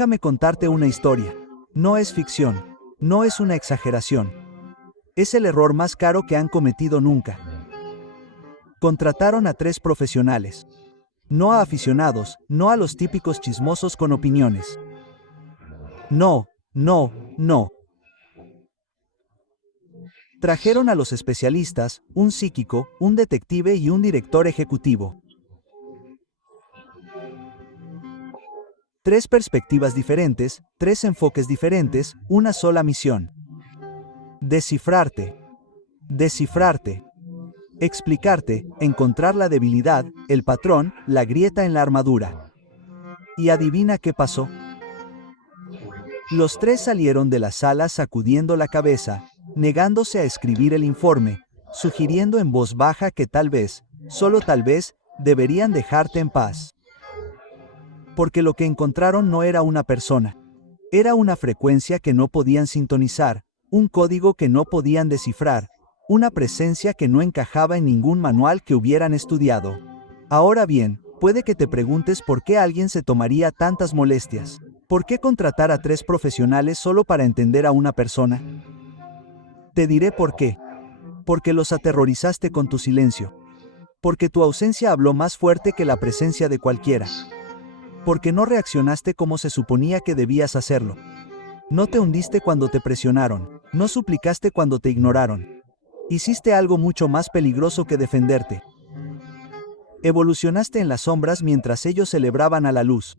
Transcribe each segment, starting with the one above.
Déjame contarte una historia. No es ficción. No es una exageración. Es el error más caro que han cometido nunca. Contrataron a 3 profesionales. No a aficionados, no a los típicos chismosos con opiniones. No, no, no. Trajeron a los especialistas, un psíquico, un detective y un director ejecutivo. 3 perspectivas diferentes, 3 enfoques diferentes, una sola misión. Descifrarte. Descifrarte. Explicarte, encontrar la debilidad, el patrón, la grieta en la armadura. ¿Y adivina qué pasó? Los 3 salieron de la sala sacudiendo la cabeza, negándose a escribir el informe, sugiriendo en voz baja que tal vez, solo tal vez, deberían dejarte en paz. Porque lo que encontraron no era una persona. Era una frecuencia que no podían sintonizar, un código que no podían descifrar, una presencia que no encajaba en ningún manual que hubieran estudiado. Ahora bien, puede que te preguntes por qué alguien se tomaría tantas molestias. ¿Por qué contratar a 3 profesionales solo para entender a una persona? Te diré por qué. Porque los aterrorizaste con tu silencio. Porque tu ausencia habló más fuerte que la presencia de cualquiera. Porque no reaccionaste como se suponía que debías hacerlo. No te hundiste cuando te presionaron. No suplicaste cuando te ignoraron. Hiciste algo mucho más peligroso que defenderte. Evolucionaste en las sombras mientras ellos celebraban a la luz.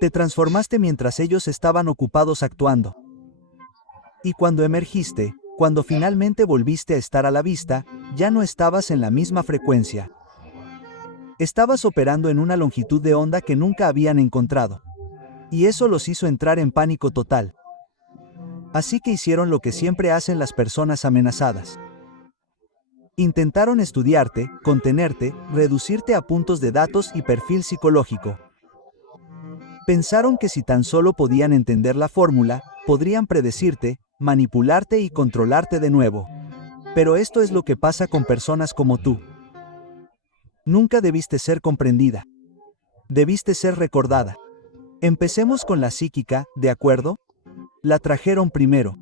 Te transformaste mientras ellos estaban ocupados actuando. Y cuando emergiste, cuando finalmente volviste a estar a la vista, ya no estabas en la misma frecuencia. Estabas operando en una longitud de onda que nunca habían encontrado. Y eso los hizo entrar en pánico total. Así que hicieron lo que siempre hacen las personas amenazadas. Intentaron estudiarte, contenerte, reducirte a puntos de datos y perfil psicológico. Pensaron que si tan solo podían entender la fórmula, podrían predecirte, manipularte y controlarte de nuevo. Pero esto es lo que pasa con personas como tú. Nunca debiste ser comprendida. Debiste ser recordada. Empecemos con la psíquica, ¿de acuerdo? La trajeron primero.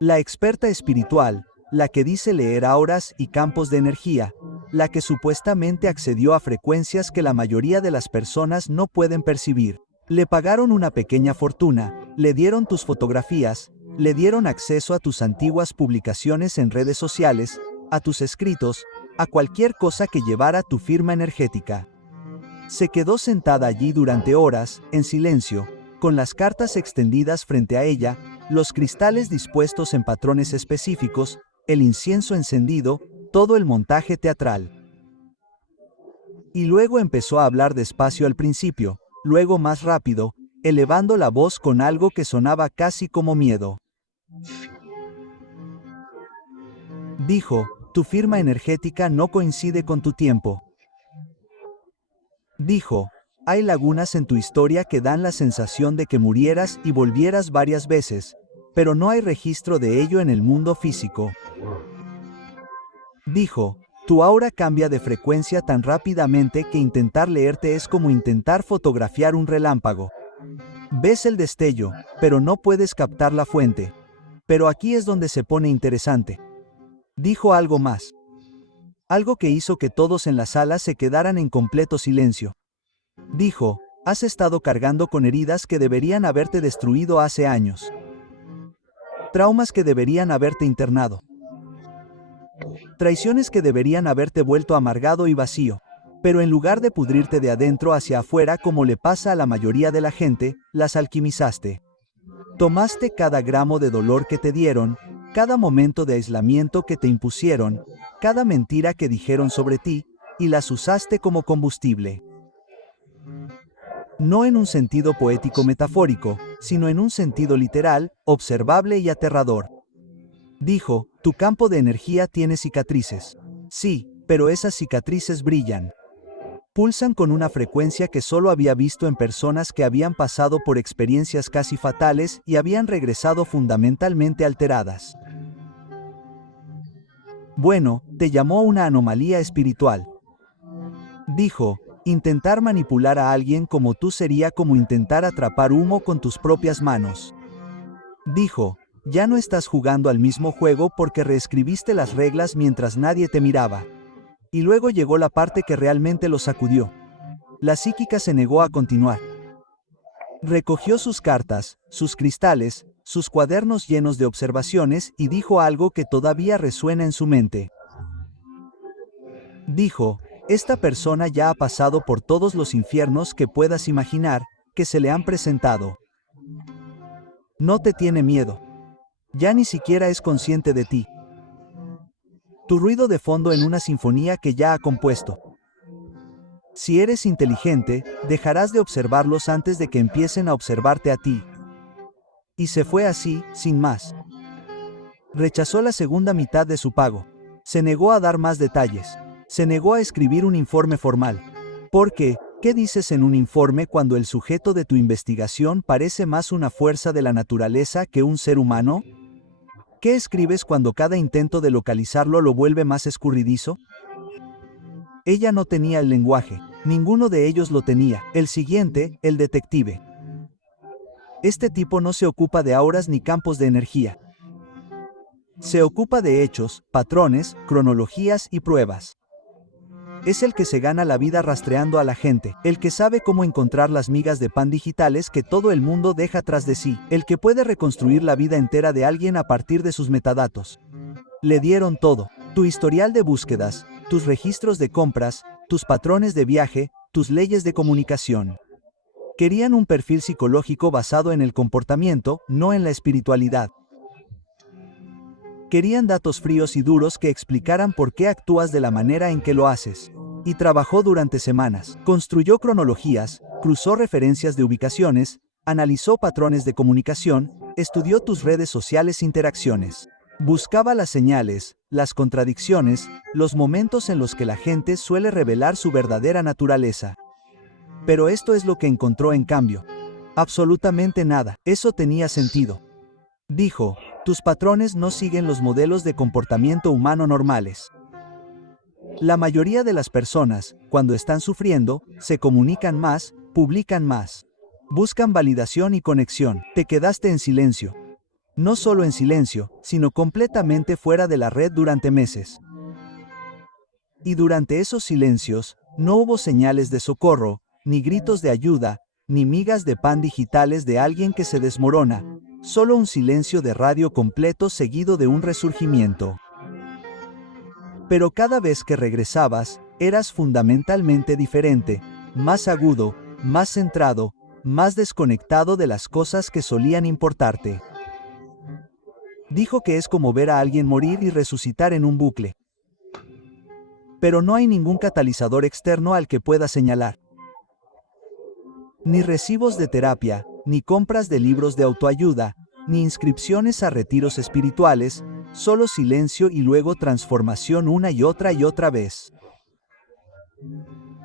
La experta espiritual, la que dice leer auras y campos de energía, la que supuestamente accedió a frecuencias que la mayoría de las personas no pueden percibir. Le pagaron una pequeña fortuna, le dieron tus fotografías, le dieron acceso a tus antiguas publicaciones en redes sociales, a tus escritos, a cualquier cosa que llevara tu firma energética. Se quedó sentada allí durante horas, en silencio, con las cartas extendidas frente a ella, los cristales dispuestos en patrones específicos, el incienso encendido, todo el montaje teatral. Y luego empezó a hablar despacio al principio, luego más rápido, elevando la voz con algo que sonaba casi como miedo. Dijo, tu firma energética no coincide con tu tiempo. Dijo, hay lagunas en tu historia que dan la sensación de que murieras y volvieras varias veces, pero no hay registro de ello en el mundo físico. Dijo, tu aura cambia de frecuencia tan rápidamente que intentar leerte es como intentar fotografiar un relámpago. Ves el destello, pero no puedes captar la fuente. Pero aquí es donde se pone interesante. Dijo algo más. Algo que hizo que todos en la sala se quedaran en completo silencio. Dijo, has estado cargando con heridas que deberían haberte destruido hace años. Traumas que deberían haberte internado. Traiciones que deberían haberte vuelto amargado y vacío. Pero en lugar de pudrirte de adentro hacia afuera como le pasa a la mayoría de la gente, las alquimizaste. Tomaste cada gramo de dolor que te dieron, cada momento de aislamiento que te impusieron, cada mentira que dijeron sobre ti, y las usaste como combustible. No en un sentido poético metafórico, sino en un sentido literal, observable y aterrador. Dijo, tu campo de energía tiene cicatrices. Sí, pero esas cicatrices brillan. Pulsan con una frecuencia que solo había visto en personas que habían pasado por experiencias casi fatales y habían regresado fundamentalmente alteradas. Bueno, te llamó una anomalía espiritual. Dijo, Intentar manipular a alguien como tú sería como intentar atrapar humo con tus propias manos. Dijo, ya no estás jugando al mismo juego porque reescribiste las reglas mientras nadie te miraba. Y luego llegó la parte que realmente lo sacudió. La psíquica se negó a continuar. Recogió sus cartas, sus cristales, sus cuadernos llenos de observaciones y dijo algo que todavía resuena en su mente. Dijo, esta persona ya ha pasado por todos los infiernos que puedas imaginar, que se le han presentado. No te tiene miedo. Ya ni siquiera es consciente de ti. Tu ruido de fondo en una sinfonía que ya ha compuesto. Si eres inteligente, dejarás de observarlos antes de que empiecen a observarte a ti. Y se fue así, sin más. Rechazó la segunda mitad de su pago. Se negó a dar más detalles. Se negó a escribir un informe formal. Porque, ¿qué dices en un informe cuando el sujeto de tu investigación parece más una fuerza de la naturaleza que un ser humano? ¿Qué escribes cuando cada intento de localizarlo lo vuelve más escurridizo? Ella no tenía el lenguaje. Ninguno de ellos lo tenía. El siguiente, el detective. Este tipo no se ocupa de auras ni campos de energía. Se ocupa de hechos, patrones, cronologías y pruebas. Es el que se gana la vida rastreando a la gente, el que sabe cómo encontrar las migas de pan digitales que todo el mundo deja tras de sí, el que puede reconstruir la vida entera de alguien a partir de sus metadatos. Le dieron todo, tu historial de búsquedas, tus registros de compras, tus patrones de viaje, tus leyes de comunicación. Querían un perfil psicológico basado en el comportamiento, no en la espiritualidad. Querían datos fríos y duros que explicaran por qué actúas de la manera en que lo haces. Y trabajó durante semanas. Construyó cronologías, cruzó referencias de ubicaciones, analizó patrones de comunicación, estudió tus redes sociales e interacciones. Buscaba las señales, las contradicciones, los momentos en los que la gente suele revelar su verdadera naturaleza. Pero esto es lo que encontró en cambio. Absolutamente nada. Eso tenía sentido. Dijo, tus patrones no siguen los modelos de comportamiento humano normales. La mayoría de las personas, cuando están sufriendo, se comunican más, publican más. Buscan validación y conexión. Te quedaste en silencio. No solo en silencio, sino completamente fuera de la red durante meses. Y durante esos silencios, no hubo señales de socorro, ni gritos de ayuda, ni migas de pan digitales de alguien que se desmorona. Solo un silencio de radio completo seguido de un resurgimiento. Pero cada vez que regresabas, eras fundamentalmente diferente, más agudo, más centrado, más desconectado de las cosas que solían importarte. Dijo que es como ver a alguien morir y resucitar en un bucle. Pero no hay ningún catalizador externo al que pueda señalar. Ni recibos de terapia, ni compras de libros de autoayuda, ni inscripciones a retiros espirituales, solo silencio y luego transformación una y otra vez.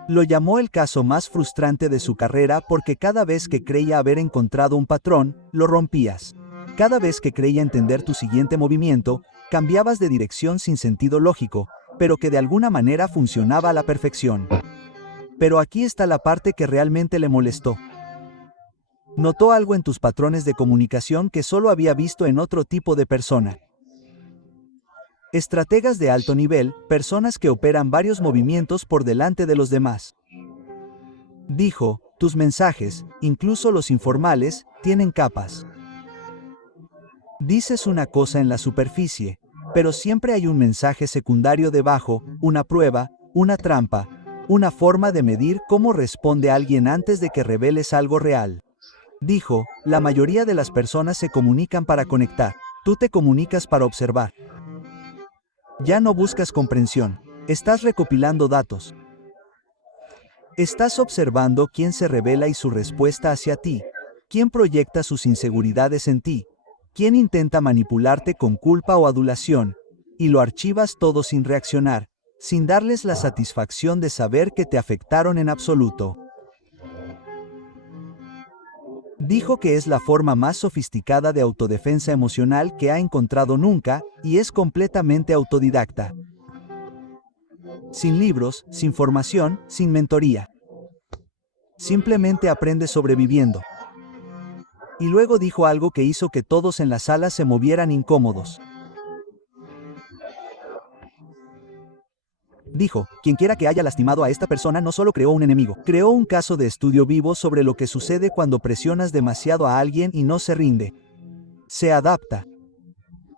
Lo llamó el caso más frustrante de su carrera porque cada vez que creía haber encontrado un patrón, lo rompías. Cada vez que creía entender tu siguiente movimiento, cambiabas de dirección sin sentido lógico, pero que de alguna manera funcionaba a la perfección. Pero aquí está la parte que realmente le molestó. Notó algo en tus patrones de comunicación que solo había visto en otro tipo de persona. Estrategas de alto nivel, personas que operan varios movimientos por delante de los demás. Dijo, tus mensajes, incluso los informales, tienen capas. Dices una cosa en la superficie, pero siempre hay un mensaje secundario debajo, una prueba, una trampa, una forma de medir cómo responde alguien antes de que reveles algo real. Dijo, la mayoría de las personas se comunican para conectar, tú te comunicas para observar. Ya no buscas comprensión, estás recopilando datos. Estás observando quién se revela y su respuesta hacia ti, quién proyecta sus inseguridades en ti, quién intenta manipularte con culpa o adulación, y lo archivas todo sin reaccionar, sin darles la satisfacción de saber que te afectaron en absoluto. Dijo que es la forma más sofisticada de autodefensa emocional que ha encontrado nunca, y es completamente autodidacta. Sin libros, sin formación, sin mentoría. Simplemente aprende sobreviviendo. Y luego dijo algo que hizo que todos en la sala se movieran incómodos. Dijo, quienquiera que haya lastimado a esta persona no solo creó un enemigo, creó un caso de estudio vivo sobre lo que sucede cuando presionas demasiado a alguien y no se rinde. Se adapta.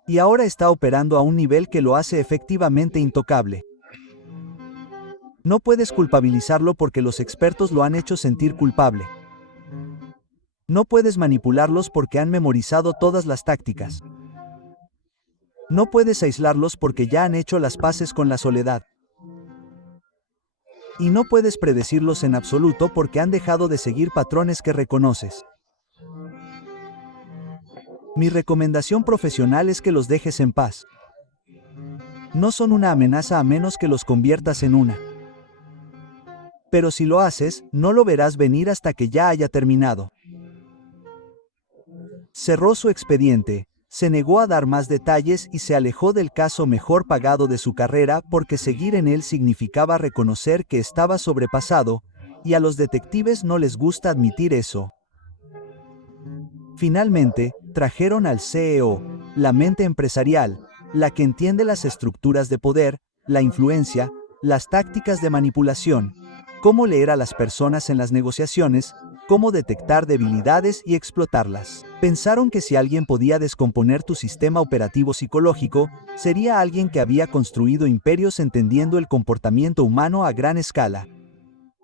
Y ahora está operando a un nivel que lo hace efectivamente intocable. No puedes culpabilizarlo porque los expertos lo han hecho sentir culpable. No puedes manipularlos porque han memorizado todas las tácticas. No puedes aislarlos porque ya han hecho las paces con la soledad. Y no puedes predecirlos en absoluto porque han dejado de seguir patrones que reconoces. Mi recomendación profesional es que los dejes en paz. No son una amenaza a menos que los conviertas en una. Pero si lo haces, no lo verás venir hasta que ya haya terminado. Cerró su expediente, se negó a dar más detalles y se alejó del caso mejor pagado de su carrera porque seguir en él significaba reconocer que estaba sobrepasado, y a los detectives no les gusta admitir eso. Finalmente, trajeron al CEO, la mente empresarial, la que entiende las estructuras de poder, la influencia, las tácticas de manipulación, cómo leer a las personas en las negociaciones, cómo detectar debilidades y explotarlas. Pensaron que si alguien podía descomponer tu sistema operativo psicológico, sería alguien que había construido imperios entendiendo el comportamiento humano a gran escala.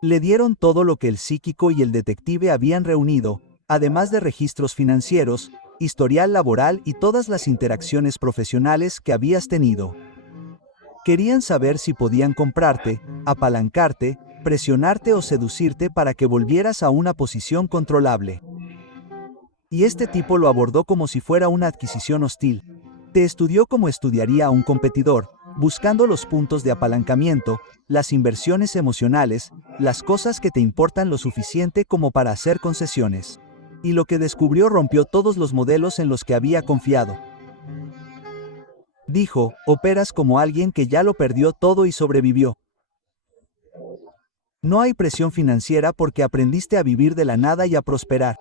Le dieron todo lo que el psíquico y el detective habían reunido, además de registros financieros, historial laboral y todas las interacciones profesionales que habías tenido. Querían saber si podían comprarte, apalancarte, presionarte o seducirte para que volvieras a una posición controlable. Y este tipo lo abordó como si fuera una adquisición hostil. Te estudió como estudiaría a un competidor, buscando los puntos de apalancamiento, las inversiones emocionales, las cosas que te importan lo suficiente como para hacer concesiones. Y lo que descubrió rompió todos los modelos en los que había confiado. Dijo, operas como alguien que ya lo perdió todo y sobrevivió. No hay presión financiera porque aprendiste a vivir de la nada y a prosperar.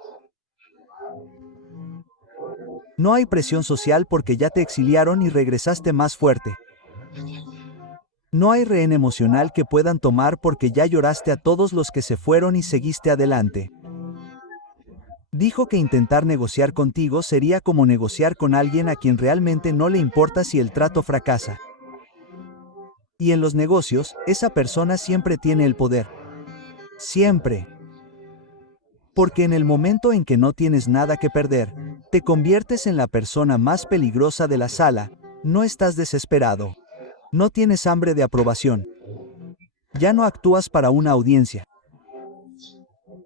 No hay presión social porque ya te exiliaron y regresaste más fuerte. No hay rehén emocional que puedan tomar porque ya lloraste a todos los que se fueron y seguiste adelante. Dijo que intentar negociar contigo sería como negociar con alguien a quien realmente no le importa si el trato fracasa. Y en los negocios, esa persona siempre tiene el poder. Siempre. Porque en el momento en que no tienes nada que perder, te conviertes en la persona más peligrosa de la sala, no estás desesperado. No tienes hambre de aprobación. Ya no actúas para una audiencia.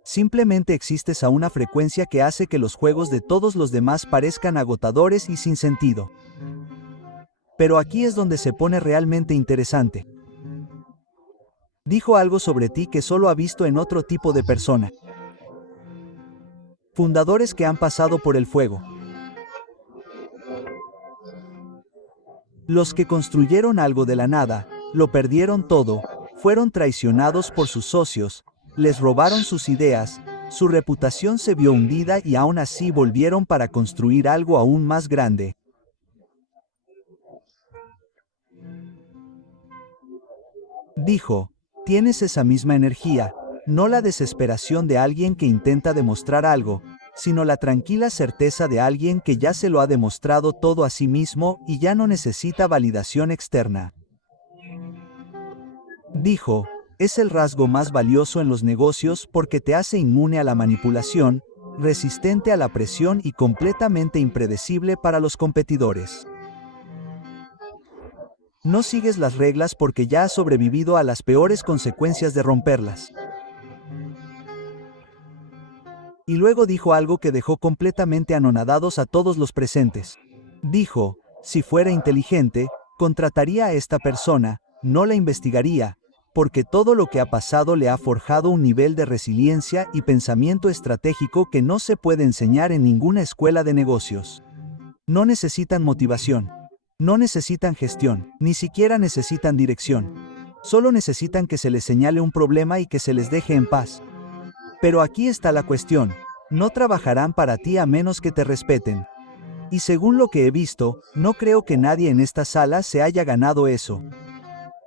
Simplemente existes a una frecuencia que hace que los juegos de todos los demás parezcan agotadores y sin sentido. Pero aquí es donde se pone realmente interesante. Dijo algo sobre ti que solo ha visto en otro tipo de persona. Fundadores que han pasado por el fuego. Los que construyeron algo de la nada, lo perdieron todo, fueron traicionados por sus socios, les robaron sus ideas, su reputación se vio hundida y aún así volvieron para construir algo aún más grande. Dijo, tienes esa misma energía, no la desesperación de alguien que intenta demostrar algo, sino la tranquila certeza de alguien que ya se lo ha demostrado todo a sí mismo y ya no necesita validación externa. Dijo, es el rasgo más valioso en los negocios porque te hace inmune a la manipulación, resistente a la presión y completamente impredecible para los competidores. No sigues las reglas porque ya has sobrevivido a las peores consecuencias de romperlas. Y luego dijo algo que dejó completamente anonadados a todos los presentes. Dijo, si fuera inteligente, contrataría a esta persona, no la investigaría, porque todo lo que ha pasado le ha forjado un nivel de resiliencia y pensamiento estratégico que no se puede enseñar en ninguna escuela de negocios. No necesitan motivación. No necesitan gestión, ni siquiera necesitan dirección. Solo necesitan que se les señale un problema y que se les deje en paz. Pero aquí está la cuestión. No trabajarán para ti a menos que te respeten. Y según lo que he visto, no creo que nadie en esta sala se haya ganado eso.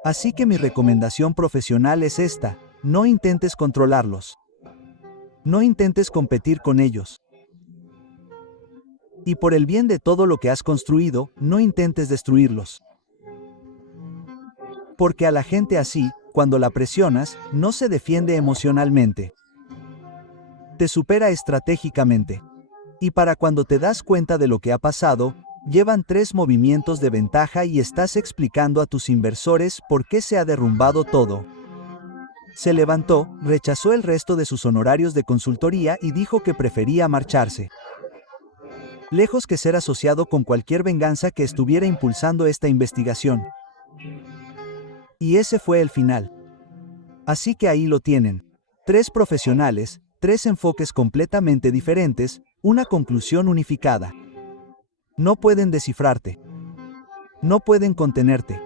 Así que mi recomendación profesional es esta: no intentes controlarlos. No intentes competir con ellos. Y por el bien de todo lo que has construido, no intentes destruirlos. Porque a la gente así, cuando la presionas, no se defiende emocionalmente. Te supera estratégicamente. Y para cuando te das cuenta de lo que ha pasado, llevan 3 movimientos de ventaja y estás explicando a tus inversores por qué se ha derrumbado todo. Se levantó, rechazó el resto de sus honorarios de consultoría y dijo que prefería marcharse. Lejos que ser asociado con cualquier venganza que estuviera impulsando esta investigación. Y ese fue el final. Así que ahí lo tienen. 3 profesionales, 3 enfoques completamente diferentes, una conclusión unificada. No pueden descifrarte. No pueden contenerte.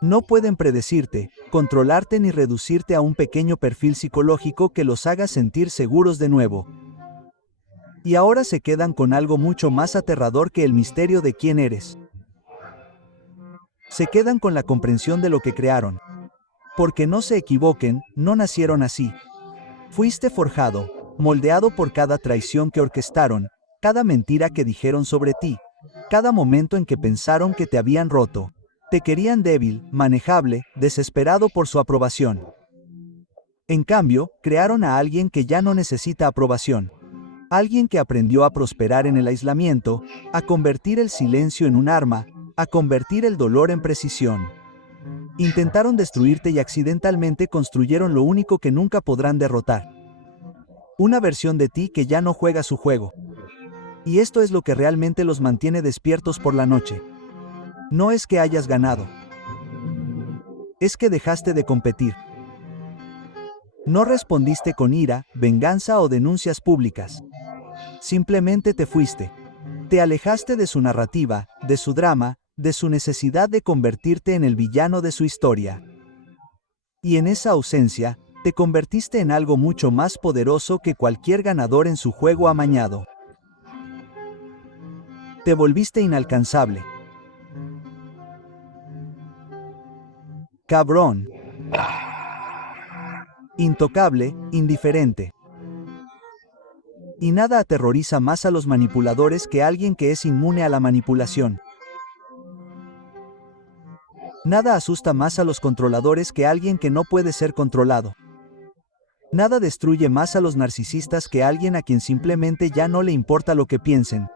No pueden predecirte, controlarte ni reducirte a un pequeño perfil psicológico que los haga sentir seguros de nuevo. Y ahora se quedan con algo mucho más aterrador que el misterio de quién eres. Se quedan con la comprensión de lo que crearon. Porque no se equivoquen, no nacieron así. Fuiste forjado, moldeado por cada traición que orquestaron, cada mentira que dijeron sobre ti, cada momento en que pensaron que te habían roto. Te querían débil, manejable, desesperado por su aprobación. En cambio, crearon a alguien que ya no necesita aprobación. Alguien que aprendió a prosperar en el aislamiento, a convertir el silencio en un arma, a convertir el dolor en precisión. Intentaron destruirte y accidentalmente construyeron lo único que nunca podrán derrotar. Una versión de ti que ya no juega su juego. Y esto es lo que realmente los mantiene despiertos por la noche. No es que hayas ganado. Es que dejaste de competir. No respondiste con ira, venganza o denuncias públicas. Simplemente te fuiste. Te alejaste de su narrativa, de su drama, de su necesidad de convertirte en el villano de su historia. Y en esa ausencia, te convertiste en algo mucho más poderoso que cualquier ganador en su juego amañado. Te volviste inalcanzable. Cabrón. Intocable, indiferente. Y nada aterroriza más a los manipuladores que alguien que es inmune a la manipulación. Nada asusta más a los controladores que alguien que no puede ser controlado. Nada destruye más a los narcisistas que alguien a quien simplemente ya no le importa lo que piensen.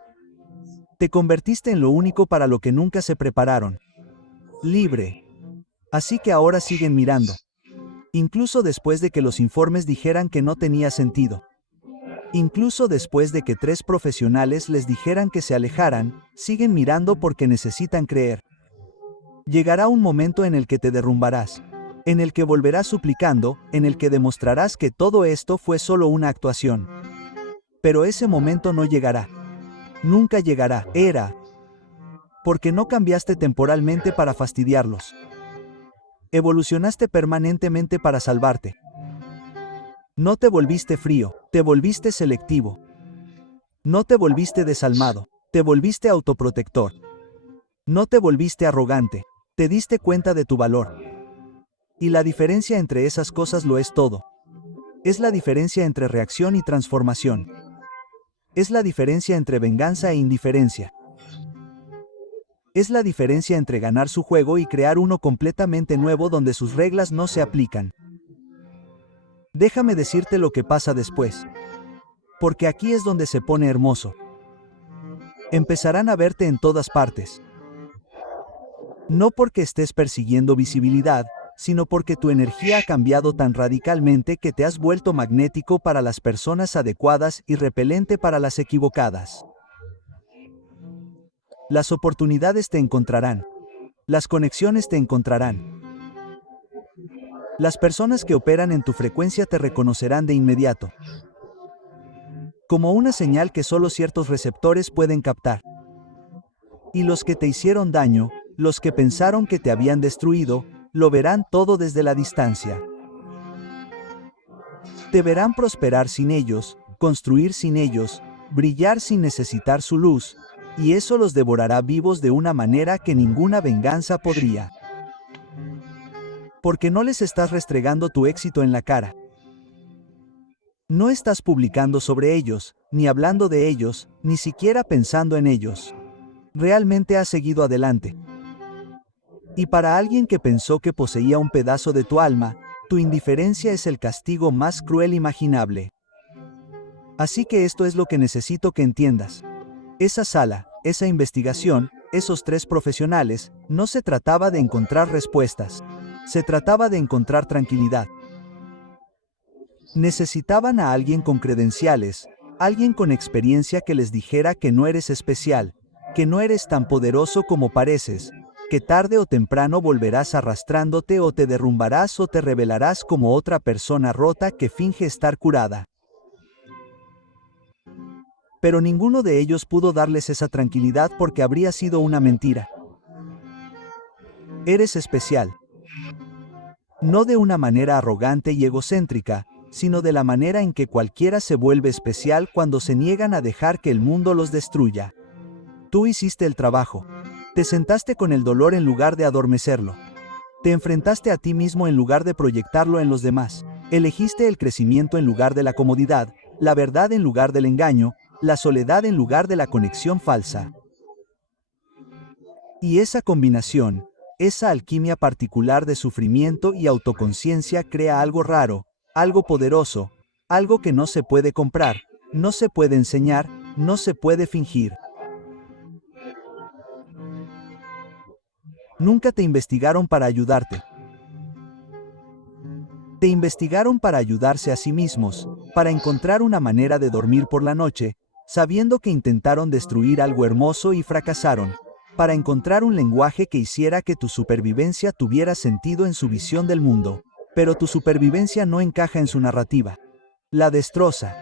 Te convertiste en lo único para lo que nunca se prepararon. Libre. Así que ahora siguen mirando. Incluso después de que los informes dijeran que no tenía sentido. Incluso después de que 3 profesionales les dijeran que se alejaran, siguen mirando porque necesitan creer. Llegará un momento en el que te derrumbarás. En el que volverás suplicando, en el que demostrarás que todo esto fue solo una actuación. Pero ese momento no llegará. Nunca llegará. Porque no cambiaste temporalmente para fastidiarlos. Evolucionaste permanentemente para salvarte. No te volviste frío, te volviste selectivo. No te volviste desalmado, te volviste autoprotector. No te volviste arrogante, te diste cuenta de tu valor. Y la diferencia entre esas cosas lo es todo. Es la diferencia entre reacción y transformación. Es la diferencia entre venganza e indiferencia. Es la diferencia entre ganar su juego y crear uno completamente nuevo donde sus reglas no se aplican. Déjame decirte lo que pasa después. Porque aquí es donde se pone hermoso. Empezarán a verte en todas partes. No porque estés persiguiendo visibilidad, sino porque tu energía ha cambiado tan radicalmente que te has vuelto magnético para las personas adecuadas y repelente para las equivocadas. Las oportunidades te encontrarán. Las conexiones te encontrarán. Las personas que operan en tu frecuencia te reconocerán de inmediato. Como una señal que solo ciertos receptores pueden captar. Y los que te hicieron daño, los que pensaron que te habían destruido, lo verán todo desde la distancia. Te verán prosperar sin ellos, construir sin ellos, brillar sin necesitar su luz, y eso los devorará vivos de una manera que ninguna venganza podría. Porque no les estás restregando tu éxito en la cara. No estás publicando sobre ellos, ni hablando de ellos, ni siquiera pensando en ellos. Realmente has seguido adelante. Y para alguien que pensó que poseía un pedazo de tu alma, tu indiferencia es el castigo más cruel imaginable. Así que esto es lo que necesito que entiendas. Esa sala, esa investigación, esos 3 profesionales, no se trataba de encontrar respuestas. Se trataba de encontrar tranquilidad. Necesitaban a alguien con credenciales, alguien con experiencia que les dijera que no eres especial, que no eres tan poderoso como pareces, que tarde o temprano volverás arrastrándote o te derrumbarás o te revelarás como otra persona rota que finge estar curada. Pero ninguno de ellos pudo darles esa tranquilidad porque habría sido una mentira. Eres especial. No de una manera arrogante y egocéntrica, sino de la manera en que cualquiera se vuelve especial cuando se niegan a dejar que el mundo los destruya. Tú hiciste el trabajo. Te sentaste con el dolor en lugar de adormecerlo. Te enfrentaste a ti mismo en lugar de proyectarlo en los demás. Elegiste el crecimiento en lugar de la comodidad, la verdad en lugar del engaño, la soledad en lugar de la conexión falsa. Y esa combinación, esa alquimia particular de sufrimiento y autoconciencia crea algo raro, algo poderoso, algo que no se puede comprar, no se puede enseñar, no se puede fingir. Nunca te investigaron para ayudarte. Te investigaron para ayudarse a sí mismos, para encontrar una manera de dormir por la noche, sabiendo que intentaron destruir algo hermoso y fracasaron, para encontrar un lenguaje que hiciera que tu supervivencia tuviera sentido en su visión del mundo. Pero tu supervivencia no encaja en su narrativa. La destroza.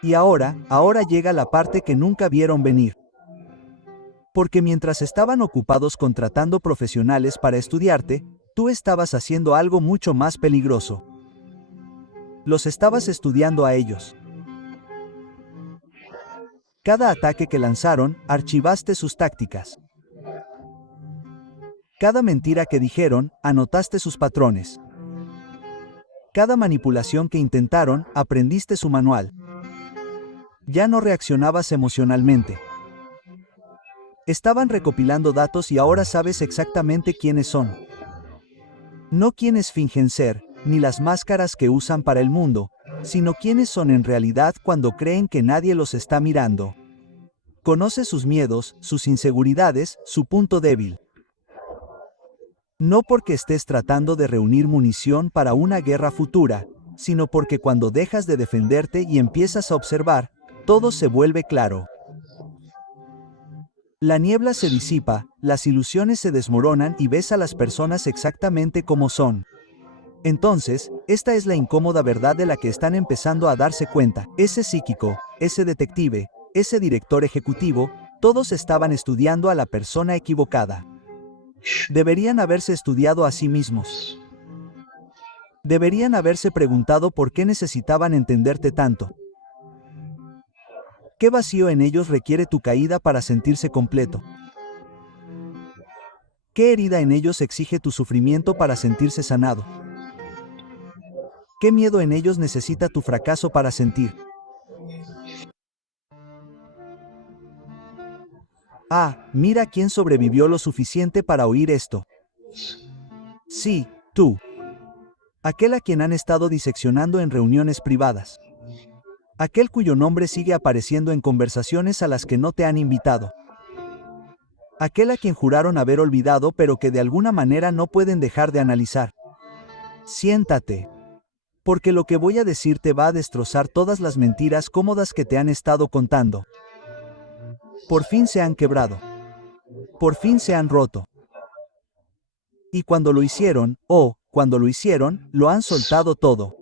Y ahora llega la parte que nunca vieron venir. Porque mientras estaban ocupados contratando profesionales para estudiarte, tú estabas haciendo algo mucho más peligroso. Los estabas estudiando a ellos. Cada ataque que lanzaron, archivaste sus tácticas. Cada mentira que dijeron, anotaste sus patrones. Cada manipulación que intentaron, aprendiste su manual. Ya no reaccionabas emocionalmente. Estaban recopilando datos y ahora sabes exactamente quiénes son. No quiénes fingen ser, ni las máscaras que usan para el mundo, sino quiénes son en realidad cuando creen que nadie los está mirando. Conoces sus miedos, sus inseguridades, su punto débil. No porque estés tratando de reunir munición para una guerra futura, sino porque cuando dejas de defenderte y empiezas a observar, todo se vuelve claro. La niebla se disipa, las ilusiones se desmoronan y ves a las personas exactamente como son. Entonces, esta es la incómoda verdad de la que están empezando a darse cuenta. Ese psíquico, ese detective, ese director ejecutivo, todos estaban estudiando a la persona equivocada. Deberían haberse estudiado a sí mismos. Deberían haberse preguntado por qué necesitaban entenderte tanto. ¿Qué vacío en ellos requiere tu caída para sentirse completo? ¿Qué herida en ellos exige tu sufrimiento para sentirse sanado? ¿Qué miedo en ellos necesita tu fracaso para sentir? Ah, mira quién sobrevivió lo suficiente para oír esto. Sí, tú. Aquel a quien han estado diseccionando en reuniones privadas. Aquel cuyo nombre sigue apareciendo en conversaciones a las que no te han invitado. Aquel a quien juraron haber olvidado pero que de alguna manera no pueden dejar de analizar. Siéntate. Porque lo que voy a decirte va a destrozar todas las mentiras cómodas que te han estado contando. Por fin se han quebrado. Por fin se han roto. Y cuando lo hicieron, lo han soltado todo.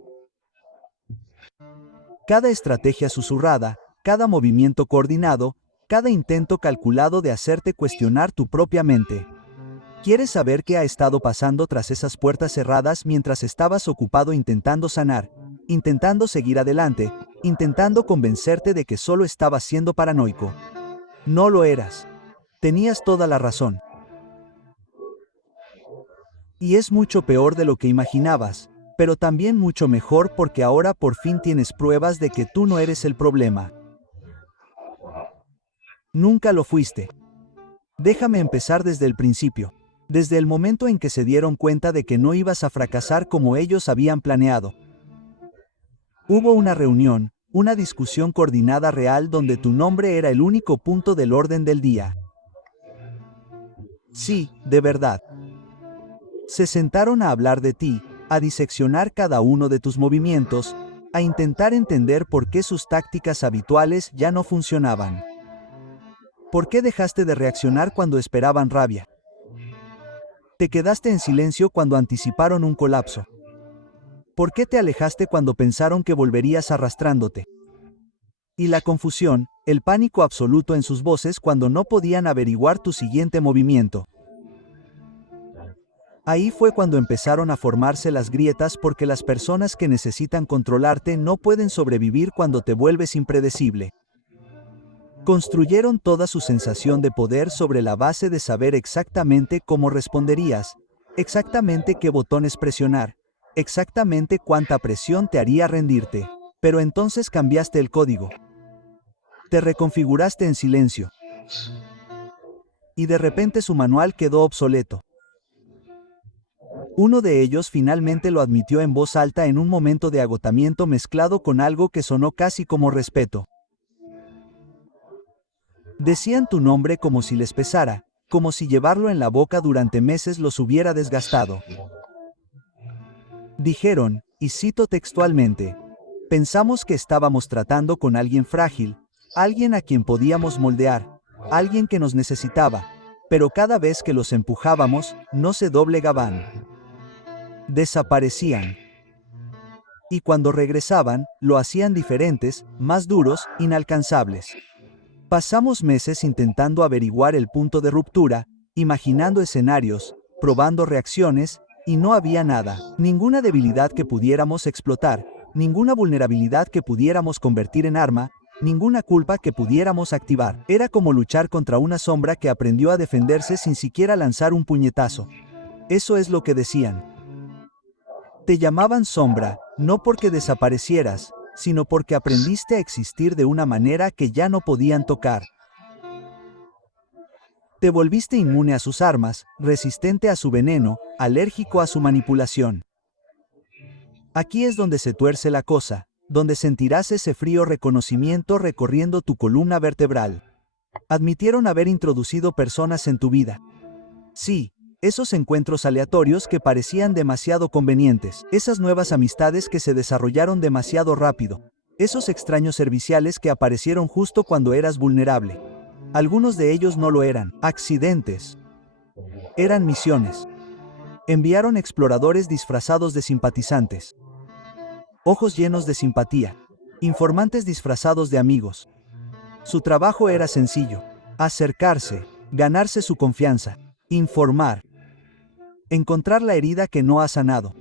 Cada estrategia susurrada, cada movimiento coordinado, cada intento calculado de hacerte cuestionar tu propia mente. ¿Quieres saber qué ha estado pasando tras esas puertas cerradas mientras estabas ocupado intentando sanar? intentando seguir adelante, intentando convencerte de que solo estabas siendo paranoico. No lo eras. Tenías toda la razón. Y es mucho peor de lo que imaginabas, pero también mucho mejor porque ahora por fin tienes pruebas de que tú no eres el problema. Nunca lo fuiste. Déjame empezar desde el principio. Desde el momento en que se dieron cuenta de que no ibas a fracasar como ellos habían planeado. Hubo una reunión, una discusión coordinada real donde tu nombre era el único punto del orden del día. Sí, de verdad. Se sentaron a hablar de ti, a diseccionar cada uno de tus movimientos, a intentar entender por qué sus tácticas habituales ya no funcionaban. ¿Por qué dejaste de reaccionar cuando esperaban rabia? Te quedaste en silencio cuando anticiparon un colapso. ¿Por qué te alejaste cuando pensaron que volverías arrastrándote? Y la confusión, el pánico absoluto en sus voces cuando no podían averiguar tu siguiente movimiento. Ahí fue cuando empezaron a formarse las grietas porque las personas que necesitan controlarte no pueden sobrevivir cuando te vuelves impredecible. Construyeron toda su sensación de poder sobre la base de saber exactamente cómo responderías, exactamente qué botones presionar, exactamente cuánta presión te haría rendirte. Pero entonces cambiaste el código. Te reconfiguraste en silencio. Y de repente su manual quedó obsoleto. Uno de ellos finalmente lo admitió en voz alta en un momento de agotamiento mezclado con algo que sonó casi como respeto. Decían tu nombre como si les pesara, como si llevarlo en la boca durante meses los hubiera desgastado. Dijeron, y cito textualmente, pensamos que estábamos tratando con alguien frágil, alguien a quien podíamos moldear, alguien que nos necesitaba, pero cada vez que los empujábamos, no se doblegaban. Desaparecían. Y cuando regresaban, lo hacían diferentes, más duros, inalcanzables. Pasamos meses intentando averiguar el punto de ruptura, imaginando escenarios, probando reacciones, y no había nada, ninguna debilidad que pudiéramos explotar, ninguna vulnerabilidad que pudiéramos convertir en arma, ninguna culpa que pudiéramos activar. Era como luchar contra una sombra que aprendió a defenderse sin siquiera lanzar un puñetazo. Eso es lo que decían. Te llamaban sombra, no porque desaparecieras, sino porque aprendiste a existir de una manera que ya no podían tocar. Te volviste inmune a sus armas, resistente a su veneno, alérgico a su manipulación. Aquí es donde se tuerce la cosa, donde sentirás ese frío reconocimiento recorriendo tu columna vertebral. Admitieron haber introducido personas en tu vida. Sí. Esos encuentros aleatorios que parecían demasiado convenientes, esas nuevas amistades que se desarrollaron demasiado rápido, esos extraños serviciales que aparecieron justo cuando eras vulnerable. Algunos de ellos no lo eran, accidentes. Eran misiones. Enviaron exploradores disfrazados de simpatizantes. Ojos llenos de simpatía. Informantes disfrazados de amigos. Su trabajo era sencillo: acercarse, ganarse su confianza, informar. Encontrar la herida que no ha sanado.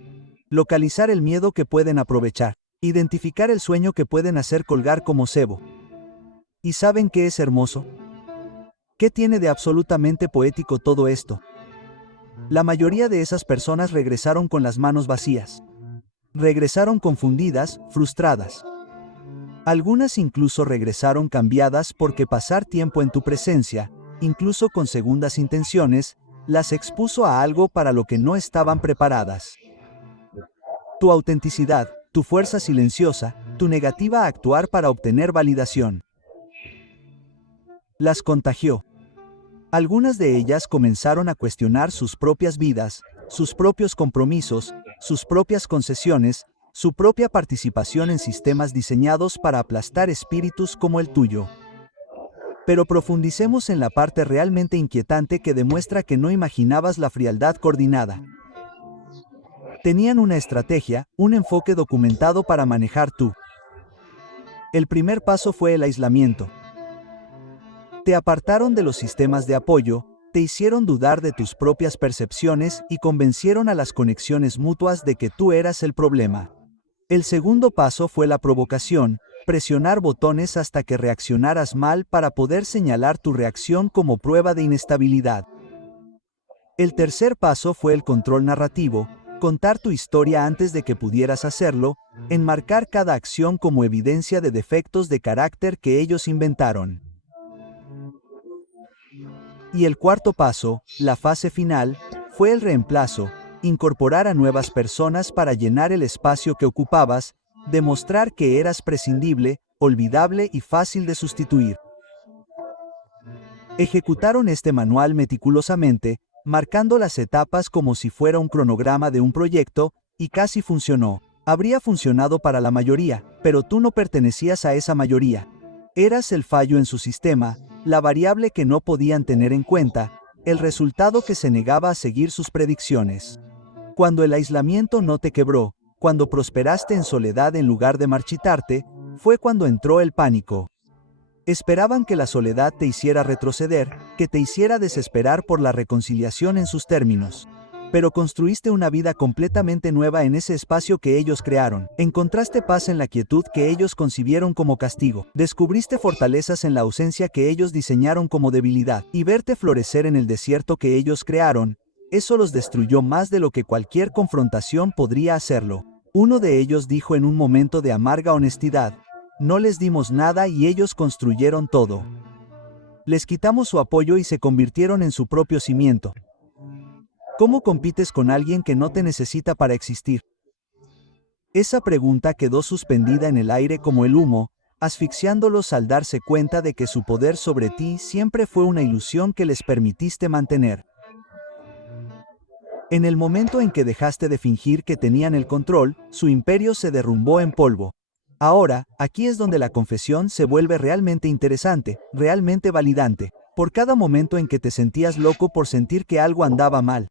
Localizar el miedo que pueden aprovechar. Identificar el sueño que pueden hacer colgar como cebo. ¿Y saben qué es hermoso? ¿Qué tiene de absolutamente poético todo esto? La mayoría de esas personas regresaron con las manos vacías. Regresaron confundidas, frustradas. Algunas incluso regresaron cambiadas porque pasar tiempo en tu presencia, incluso con segundas intenciones, las expuso a algo para lo que no estaban preparadas. Tu autenticidad, tu fuerza silenciosa, tu negativa a actuar para obtener validación. Las contagió. Algunas de ellas comenzaron a cuestionar sus propias vidas, sus propios compromisos, sus propias concesiones, su propia participación en sistemas diseñados para aplastar espíritus como el tuyo. Pero profundicemos en la parte realmente inquietante que demuestra que no imaginabas la frialdad coordinada. Tenían una estrategia, un enfoque documentado para manejar tú. El primer paso fue el aislamiento. Te apartaron de los sistemas de apoyo, te hicieron dudar de tus propias percepciones y convencieron a las conexiones mutuas de que tú eras el problema. El segundo paso fue la provocación, presionar botones hasta que reaccionaras mal para poder señalar tu reacción como prueba de inestabilidad. El tercer paso fue el control narrativo, contar tu historia antes de que pudieras hacerlo, enmarcar cada acción como evidencia de defectos de carácter que ellos inventaron. Y el cuarto paso, la fase final, fue el reemplazo, incorporar a nuevas personas para llenar el espacio que ocupabas, demostrar que eras prescindible, olvidable y fácil de sustituir. Ejecutaron este manual meticulosamente, marcando las etapas como si fuera un cronograma de un proyecto, y casi funcionó. Habría funcionado para la mayoría, pero tú no pertenecías a esa mayoría. Eras el fallo en su sistema, la variable que no podían tener en cuenta, el resultado que se negaba a seguir sus predicciones. Cuando el aislamiento no te quebró, cuando prosperaste en soledad en lugar de marchitarte, fue cuando entró el pánico. Esperaban que la soledad te hiciera retroceder, que te hiciera desesperar por la reconciliación en sus términos. Pero construiste una vida completamente nueva en ese espacio que ellos crearon. Encontraste paz en la quietud que ellos concibieron como castigo. Descubriste fortalezas en la ausencia que ellos diseñaron como debilidad. Y verte florecer en el desierto que ellos crearon, eso los destruyó más de lo que cualquier confrontación podría hacerlo. Uno de ellos dijo en un momento de amarga honestidad: no les dimos nada y ellos construyeron todo. Les quitamos su apoyo y se convirtieron en su propio cimiento. ¿Cómo compites con alguien que no te necesita para existir? Esa pregunta quedó suspendida en el aire como el humo, asfixiándolos al darse cuenta de que su poder sobre ti siempre fue una ilusión que les permitiste mantener. En el momento en que dejaste de fingir que tenían el control, su imperio se derrumbó en polvo. Ahora, aquí es donde la confesión se vuelve realmente interesante, realmente validante, por cada momento en que te sentías loco por sentir que algo andaba mal.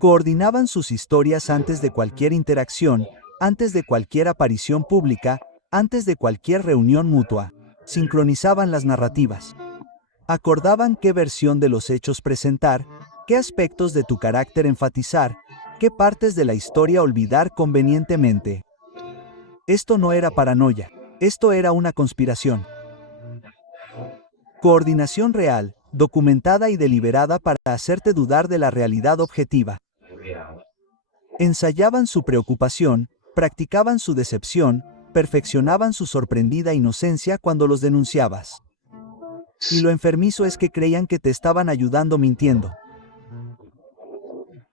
Coordinaban sus historias antes de cualquier interacción, antes de cualquier aparición pública, antes de cualquier reunión mutua. Sincronizaban las narrativas. Acordaban qué versión de los hechos presentar, qué aspectos de tu carácter enfatizar, qué partes de la historia olvidar convenientemente. Esto no era paranoia, esto era una conspiración. Coordinación real, documentada y deliberada para hacerte dudar de la realidad objetiva. Ensayaban su preocupación, practicaban su decepción, perfeccionaban su sorprendida inocencia cuando los denunciabas. Y lo enfermizo es que creían que te estaban ayudando mintiendo.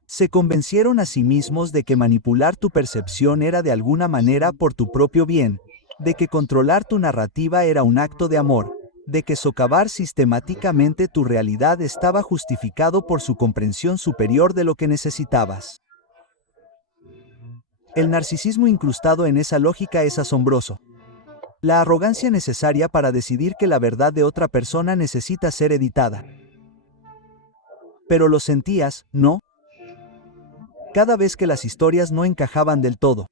Se convencieron a sí mismos de que manipular tu percepción era de alguna manera por tu propio bien, de que controlar tu narrativa era un acto de amor, de que socavar sistemáticamente tu realidad estaba justificado por su comprensión superior de lo que necesitabas. El narcisismo incrustado en esa lógica es asombroso. La arrogancia necesaria para decidir que la verdad de otra persona necesita ser editada. Pero lo sentías, ¿no? Cada vez que las historias no encajaban del todo,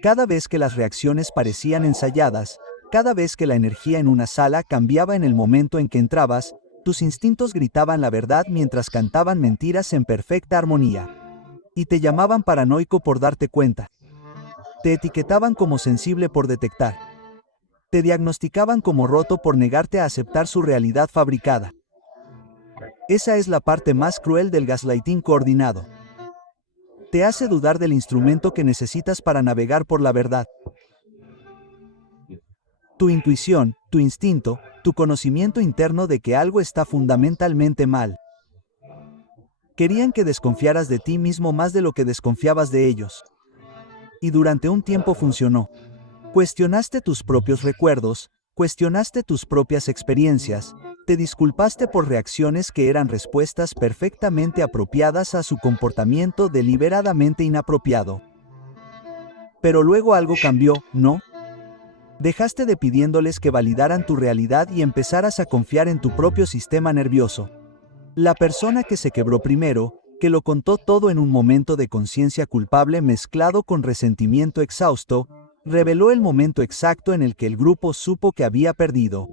cada vez que las reacciones parecían ensayadas, cada vez que la energía en una sala cambiaba en el momento en que entrabas, tus instintos gritaban la verdad mientras cantaban mentiras en perfecta armonía. Y te llamaban paranoico por darte cuenta. Te etiquetaban como sensible por detectar. Te diagnosticaban como roto por negarte a aceptar su realidad fabricada. Esa es la parte más cruel del gaslighting coordinado. Te hace dudar del instrumento que necesitas para navegar por la verdad. Tu intuición, tu instinto, tu conocimiento interno de que algo está fundamentalmente mal. Querían que desconfiaras de ti mismo más de lo que desconfiabas de ellos. Y durante un tiempo funcionó. Cuestionaste tus propios recuerdos, cuestionaste tus propias experiencias, te disculpaste por reacciones que eran respuestas perfectamente apropiadas a su comportamiento deliberadamente inapropiado. Pero luego algo cambió, ¿no? Dejaste de pidiéndoles que validaran tu realidad y empezaras a confiar en tu propio sistema nervioso. La persona que se quebró primero, que lo contó todo en un momento de conciencia culpable mezclado con resentimiento exhausto, reveló el momento exacto en el que el grupo supo que había perdido.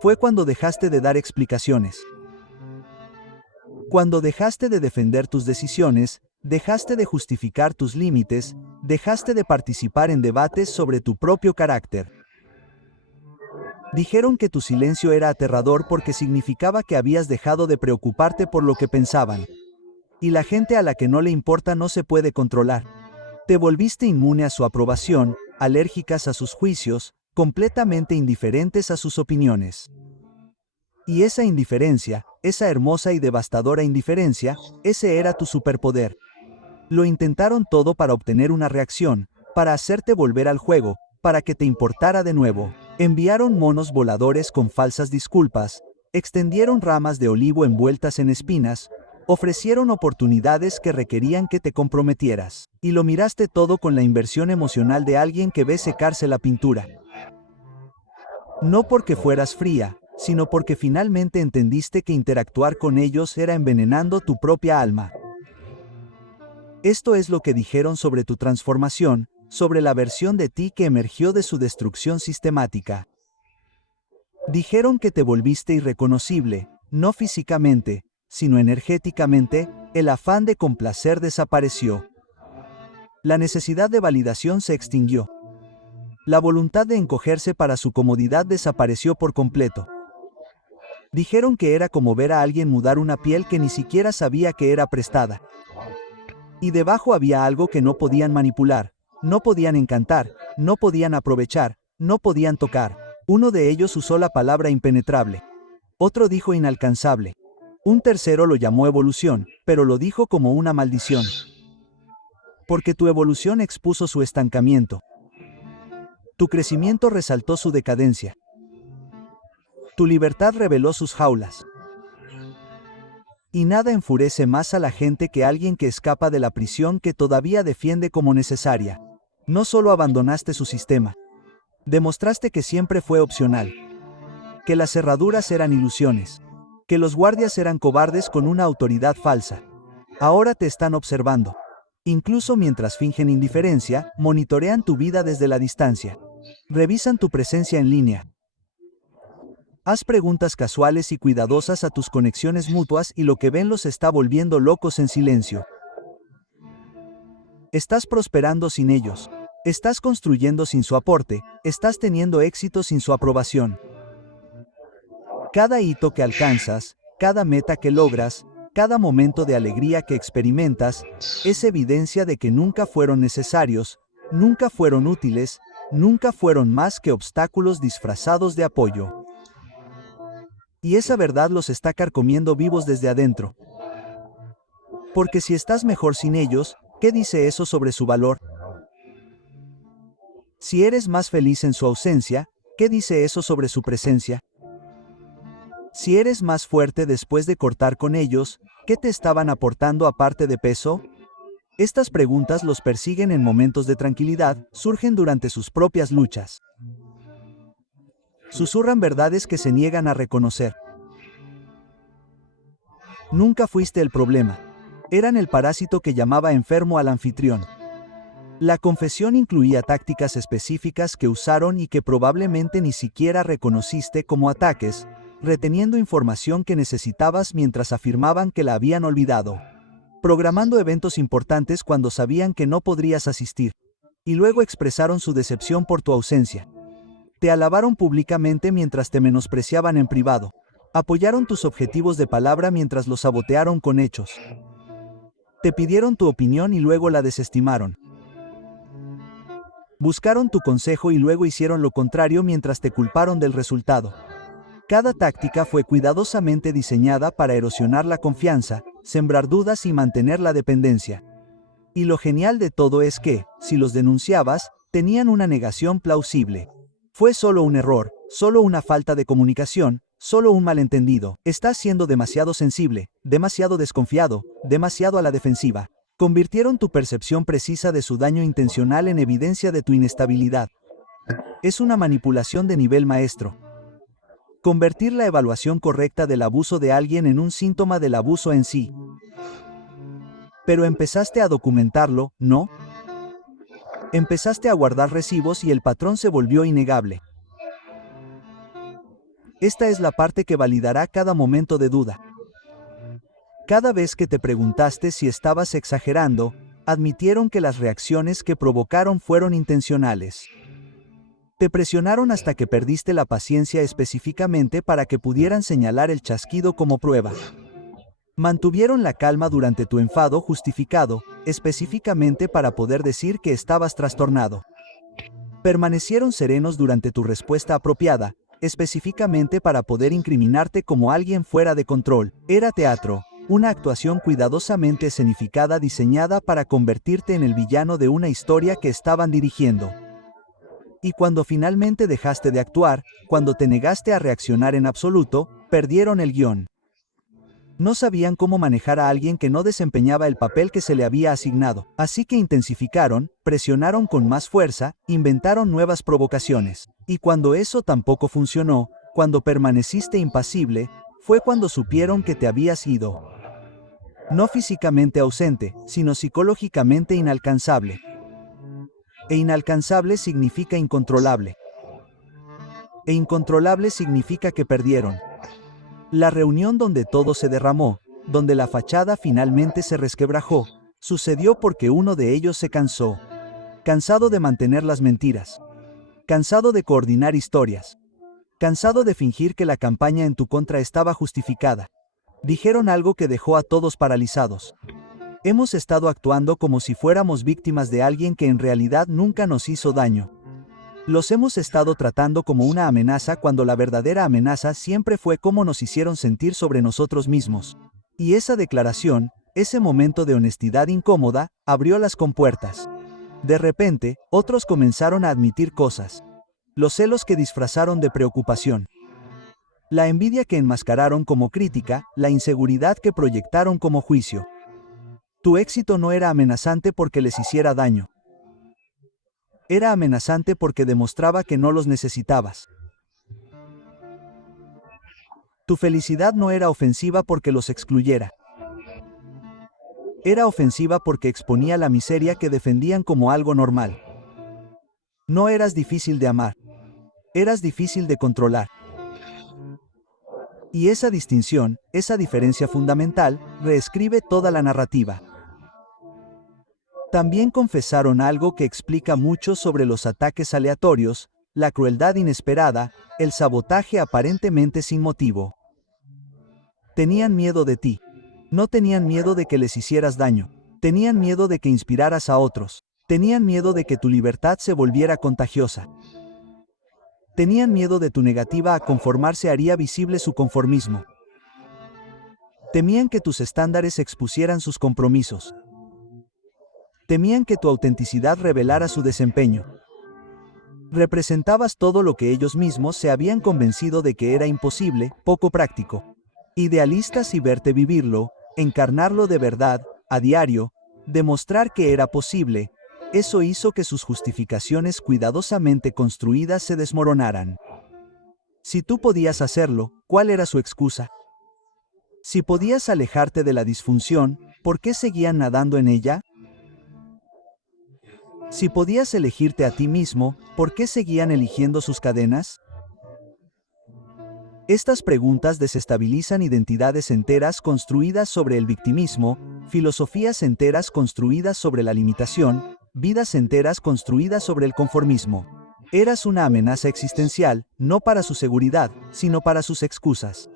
Fue cuando dejaste de dar explicaciones. Cuando dejaste de defender tus decisiones, dejaste de justificar tus límites, Dejaste de participar en debates sobre tu propio carácter. Dijeron que tu silencio era aterrador porque significaba que habías dejado de preocuparte por lo que pensaban. Y la gente a la que no le importa no se puede controlar. Te volviste inmune a su aprobación, alérgicas a sus juicios, completamente indiferentes a sus opiniones. Y esa indiferencia, esa hermosa y devastadora indiferencia, ese era tu superpoder. Lo intentaron todo para obtener una reacción, para hacerte volver al juego, para que te importara de nuevo. Enviaron monos voladores con falsas disculpas, extendieron ramas de olivo envueltas en espinas, ofrecieron oportunidades que requerían que te comprometieras. Y lo miraste todo con la inversión emocional de alguien que ve secarse la pintura. No porque fueras fría, sino porque finalmente entendiste que interactuar con ellos era envenenando tu propia alma. Esto es lo que dijeron sobre tu transformación, sobre la versión de ti que emergió de su destrucción sistemática. Dijeron que te volviste irreconocible, no físicamente, sino energéticamente, el afán de complacer desapareció. La necesidad de validación se extinguió. La voluntad de encogerse para su comodidad desapareció por completo. Dijeron que era como ver a alguien mudar una piel que ni siquiera sabía que era prestada. Y debajo había algo que no podían manipular, no podían encantar, no podían aprovechar, no podían tocar. Uno de ellos usó la palabra impenetrable. Otro dijo inalcanzable. Un tercero lo llamó evolución, pero lo dijo como una maldición. Porque tu evolución expuso su estancamiento. Tu crecimiento resaltó su decadencia. Tu libertad reveló sus jaulas. Y nada enfurece más a la gente que alguien que escapa de la prisión que todavía defiende como necesaria. No solo abandonaste su sistema. Demostraste que siempre fue opcional. Que las cerraduras eran ilusiones. Que los guardias eran cobardes con una autoridad falsa. Ahora te están observando. Incluso mientras fingen indiferencia, monitorean tu vida desde la distancia. Revisan tu presencia en línea. Haz preguntas casuales y cuidadosas a tus conexiones mutuas y lo que ven los está volviendo locos en silencio. Estás prosperando sin ellos. Estás construyendo sin su aporte, estás teniendo éxito sin su aprobación. Cada hito que alcanzas, cada meta que logras, cada momento de alegría que experimentas, es evidencia de que nunca fueron necesarios, nunca fueron útiles, nunca fueron más que obstáculos disfrazados de apoyo. Y esa verdad los está carcomiendo vivos desde adentro. Porque si estás mejor sin ellos, ¿qué dice eso sobre su valor? Si eres más feliz en su ausencia, ¿qué dice eso sobre su presencia? Si eres más fuerte después de cortar con ellos, ¿qué te estaban aportando aparte de peso? Estas preguntas los persiguen en momentos de tranquilidad, surgen durante sus propias luchas. Susurran verdades que se niegan a reconocer. Nunca fuiste el problema. Eran el parásito que llamaba enfermo al anfitrión. La confesión incluía tácticas específicas que usaron y que probablemente ni siquiera reconociste como ataques, reteniendo información que necesitabas mientras afirmaban que la habían olvidado. Programando eventos importantes cuando sabían que no podrías asistir. Y luego expresaron su decepción por tu ausencia. Te alabaron públicamente mientras te menospreciaban en privado. Apoyaron tus objetivos de palabra mientras los sabotearon con hechos. Te pidieron tu opinión y luego la desestimaron. Buscaron tu consejo y luego hicieron lo contrario mientras te culparon del resultado. Cada táctica fue cuidadosamente diseñada para erosionar la confianza, sembrar dudas y mantener la dependencia. Y lo genial de todo es que, si los denunciabas, tenían una negación plausible. Fue solo un error, solo una falta de comunicación, solo un malentendido. Estás siendo demasiado sensible, demasiado desconfiado, demasiado a la defensiva. Convirtieron tu percepción precisa de su daño intencional en evidencia de tu inestabilidad. Es una manipulación de nivel maestro. Convertir la evaluación correcta del abuso de alguien en un síntoma del abuso en sí. Pero empezaste a documentarlo, ¿no? Empezaste a guardar recibos y el patrón se volvió innegable. Esta es la parte que validará cada momento de duda. Cada vez que te preguntaste si estabas exagerando, Admitieron que las reacciones que provocaron fueron intencionales. Te presionaron hasta que perdiste la paciencia específicamente para que pudieran señalar el chasquido como prueba. Mantuvieron la calma durante tu enfado justificado, específicamente para poder decir que estabas trastornado. Permanecieron serenos durante tu respuesta apropiada, específicamente para poder incriminarte como alguien fuera de control. Era teatro, una actuación cuidadosamente escenificada diseñada para convertirte en el villano de una historia que estaban dirigiendo. Y cuando finalmente dejaste de actuar, cuando te negaste a reaccionar en absoluto, perdieron el guión. No sabían cómo manejar a alguien que no desempeñaba el papel que se le había asignado, así que intensificaron, presionaron con más fuerza, inventaron nuevas provocaciones. Y cuando eso tampoco funcionó, cuando permaneciste impasible, fue cuando supieron que te habías ido. No físicamente ausente, sino psicológicamente inalcanzable. E inalcanzable significa incontrolable. E incontrolable significa que perdieron. La reunión donde todo se derramó, donde la fachada finalmente se resquebrajó, sucedió porque uno de ellos se cansó. Cansado de mantener las mentiras. Cansado de coordinar historias. Cansado de fingir que la campaña en tu contra estaba justificada. Dijeron algo que dejó a todos paralizados. Hemos estado actuando como si fuéramos víctimas de alguien que en realidad nunca nos hizo daño. Los hemos estado tratando como una amenaza cuando la verdadera amenaza siempre fue cómo nos hicieron sentir sobre nosotros mismos. Y esa declaración, ese momento de honestidad incómoda, abrió las compuertas. De repente, otros comenzaron a admitir cosas. Los celos que disfrazaron de preocupación. La envidia que enmascararon como crítica, la inseguridad que proyectaron como juicio. Tu éxito no era amenazante porque les hiciera daño. Era amenazante porque demostraba que no los necesitabas. Tu felicidad no era ofensiva porque los excluyera. Era ofensiva porque exponía la miseria que defendían como algo normal. No eras difícil de amar. Eras difícil de controlar. Y esa distinción, esa diferencia fundamental, reescribe toda la narrativa. También confesaron algo que explica mucho sobre los ataques aleatorios, la crueldad inesperada, el sabotaje aparentemente sin motivo. Tenían miedo de ti. No tenían miedo de que les hicieras daño. Tenían miedo de que inspiraras a otros. Tenían miedo de que tu libertad se volviera contagiosa. Tenían miedo de tu negativa a conformarse haría visible su conformismo. Temían que tus estándares expusieran sus compromisos. Temían que tu autenticidad revelara su desempeño. Representabas todo lo que ellos mismos se habían convencido de que era imposible, poco práctico. Idealistas y verte vivirlo, encarnarlo de verdad, a diario, demostrar que era posible, eso hizo que sus justificaciones cuidadosamente construidas se desmoronaran. Si tú podías hacerlo, ¿cuál era su excusa? Si podías alejarte de la disfunción, ¿por qué seguían nadando en ella? Si podías elegirte a ti mismo, ¿por qué seguían eligiendo sus cadenas? Estas preguntas desestabilizan identidades enteras construidas sobre el victimismo, filosofías enteras construidas sobre la limitación, vidas enteras construidas sobre el conformismo. Eras una amenaza existencial, no para su seguridad, sino para sus excusas.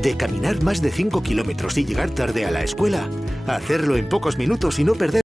De caminar más de 5 kilómetros y llegar tarde a la escuela, a hacerlo en pocos minutos y no perder